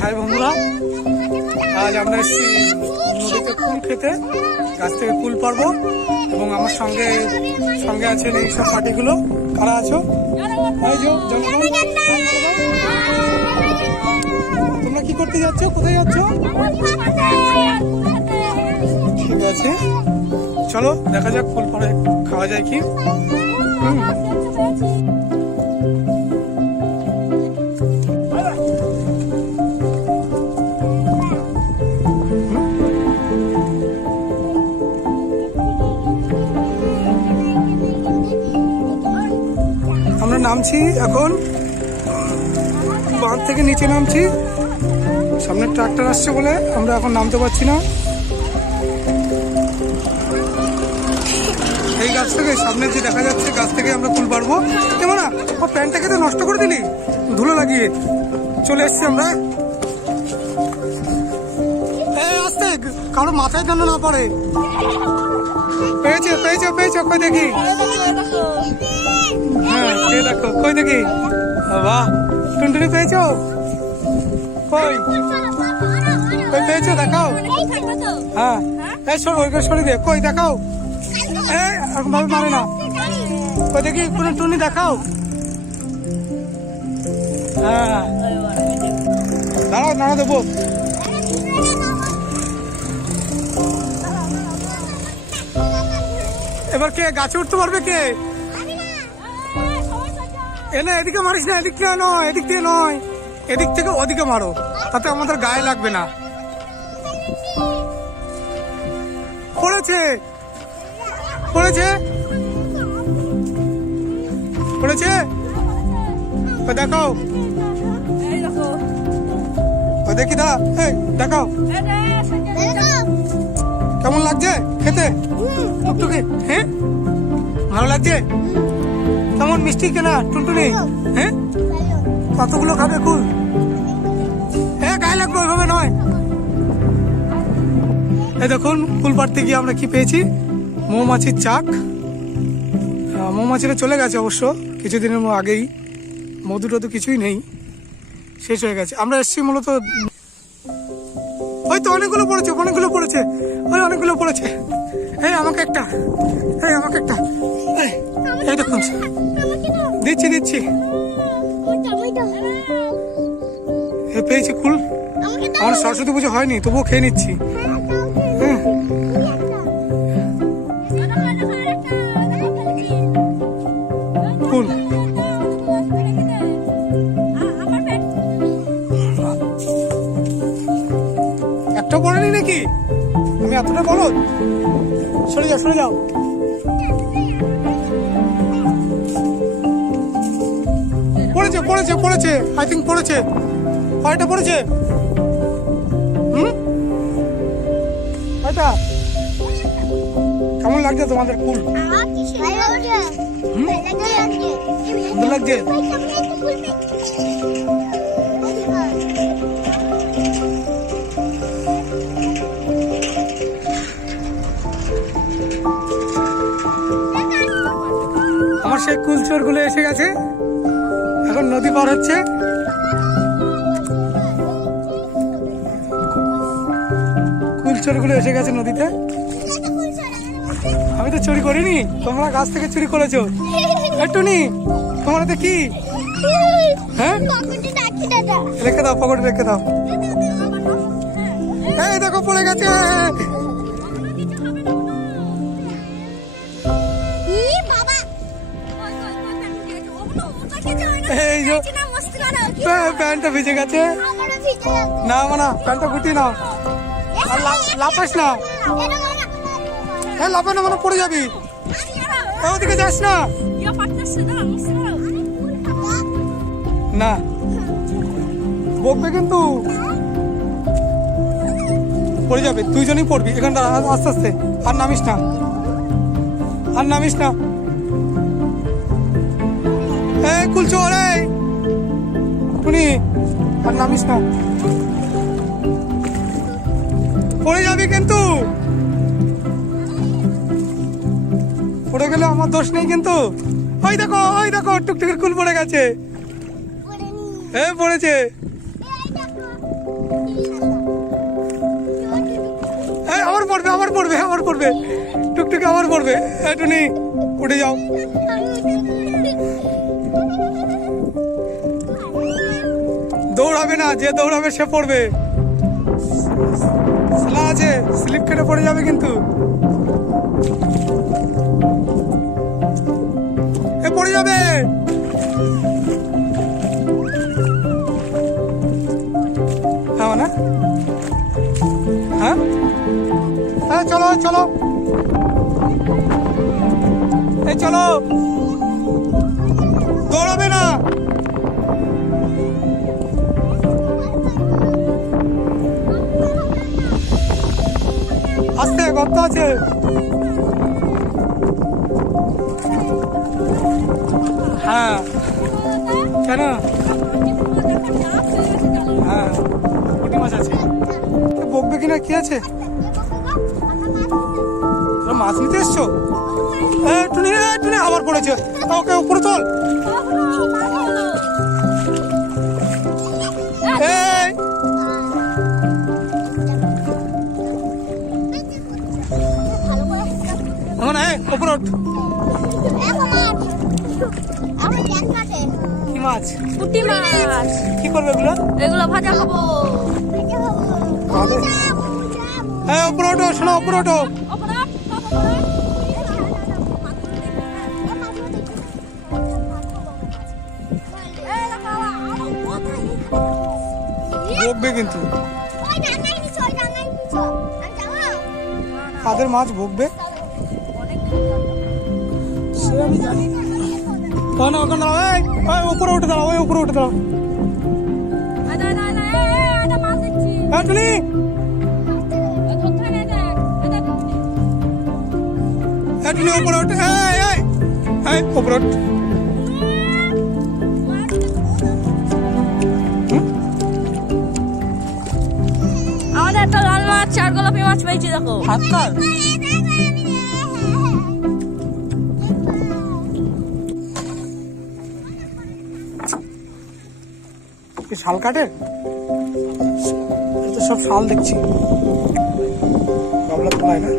High বন্ধুরা, আজ আমরা এসেছি নদীতে কুল খেতে, গাছ থেকে কুল পারবো এবং আমার সঙ্গে সঙ্গে আছেন এই সব পার্টিগুলো। কারা আছো? তোমরা কি করতে যাচ্ছ? কোথায় যাচ্ছ? ঠিক আছে, চলো দেখা যাক কুল পরে খাওয়া যায় কি। আমরা নামছি এখন, বাঁধ থেকে নিচে নামছি। সামনে ট্রাক্টর আসছে বলে আমরা এখন নামতে পারছি না। এই গাছ থেকে সামনে যে দেখা যাচ্ছে গাছ থেকে আমরা কুল পারবো। কেমন না, ও প্যান্টটাকে তো নষ্ট করে দিলি ধুলো লাগিয়ে। চলে এসছি আমরা। এই আসতে কারো মাথায় যেন না পড়ে। পেয়েছো পেয়েছো পেয়েছো, কই দেখি। হ্যাঁ এই দেখো, কই দেখি। বাহ, টুনটুনি পেয়েছো? কই কই পেয়েছো দেখাও। হ্যাঁ এই সর, ওইখানে সরে দে। কই দেখাও। এরকম ভাবে মারে না। কই দেখি টুনি দেখাও। হ্যাঁ দাঁড়াও, নাড়া দেবো। এবার কে গাছে উঠতে পারবে? কে এনে? এদিকে মারিস না, এদিক থেকে নয়, এদিক দিয়ে নয়, এদিক থেকে ওদিকে মারো, তাতে আমাদের গায়ে লাগবে না। পড়েছে পড়েছে পড়েছে, দেখাও। দেখি দা, দেখাও কেমন লাগছে খেতে। টুকটুকি, হ্যাঁ ভালো লাগছে। কেমন মিষ্টি কেনা টুনটুনি? হ্যাঁ কতগুলো খাবে কুল? গায়ে লাগবে, ওইভাবে নয়। এই দেখুন কুল পাড়তে গিয়ে আমরা কি পেয়েছি, মৌমাছির চাক। মৌমাছিরা চলে গেছে অবশ্য কিছুদিনের আগেই, মধু টধু কিছুই নেই, শেষ হয়ে গেছে। আমরা এসছি মূলত, ওই তো অনেকগুলো পড়েছে, অনেকগুলো পড়েছে, ওই অনেকগুলো পড়েছে। আমাকে একটা, আমাকে একটা। এই দেখুন, দিচ্ছি দিচ্ছি। পেয়েছি কুল। আমার সরস্বতী পুজো হয়নি, তবুও খেয়ে নিচ্ছি। কুল একটা পড়েনি নাকি? আমি এতটা বলো, সরে যাও সরে যাও। পড়েছে পড়েছে পড়েছে, আই থিঙ্ক পড়েছে। কয়টা পড়েছে? কয়টা? কেমন লাগছে তোমাদের কুল? ভালো লাগছে। আমার সেই কুল চোর গুলো এসে গেছে, এখন নদী পার হচ্ছে। কুল চোর গুলো এসে গেছে নদীতে। আমি তো চুরি করিনি, তোমরা গাছ থেকে চুরি করেছো। টুনি তোমার হাতে কি? হ্যাঁ রেখে দাও, পকেটে রেখে দাও। এই দেখো পড়ে গেছে। এই যে প্যান্টটা ভিজে গেছে। না মানা, প্যান্টটা গুটিয়ে নাও, আর লাফাস না। লাফা না, মানে পড়ে যাবি। ওদিকে যাস না, না বকবে কিন্তু, পড়ে যাবে। দুইজনই পড়বি এখানটা, আস্তে আস্তে। আর নামিস না, আর নামিস না। কুলচোর টুনি, আর নামিস না, পড়ে যাবি কিন্তু। পড়ে গেলে আমার দোষ নেই কিন্তু। ওই দেখো টুকটুকির কুল পড়ে গেছে। পড়েছে। এই আবার পড়বে আবার পড়বে আবার পড়বে টুকটুকি আবার পড়বে। এই টুনি উঠে যাও। দৌড়াবে না, যে দৌড়াবে সে পড়বে। স্লা আছে, স্লিপ কেটে পড়ে যাবে কিন্তু। এ পড়ে যাবে। হ্যাঁ না, হ্যাঁ হ্যাঁ চলো চলো, এই চলো, দৌড়াবে না। আস্তে, গর্ত আছে। হ্যাঁ কেন? হ্যাঁ পুঁটি মাছ আছে। বকবে কিনা কি আছে? তোমরা মাছ নিতে এসছো? টুনি টুনি আবার পড়েছে, ওকে উপরে তোল। এই এখন উপরে ওঠ। কি মাছ? পুঁটি মাছ। কি করবে এগুলো? এগুলো ভাজা খাবো। উপরে ওঠো, শোনো উপরে ওঠো। বকবে কিন্তু। কাদের মাছ বকবে সে আমি জানি না। ওখানে দাঁড়াও, উপরে উঠে দাঁড়াও, উপরে উঠে দাঁড়াও। টুনি টুনি উপরে ওঠ, উপরে ওঠ। আমাদের একটা লাল মাছ, 4 গোলাপি মাছ পেয়েছি দেখো। হাততাল শাল কাটে তো, সব শাল দেখছি। বাবলা তো হয় না।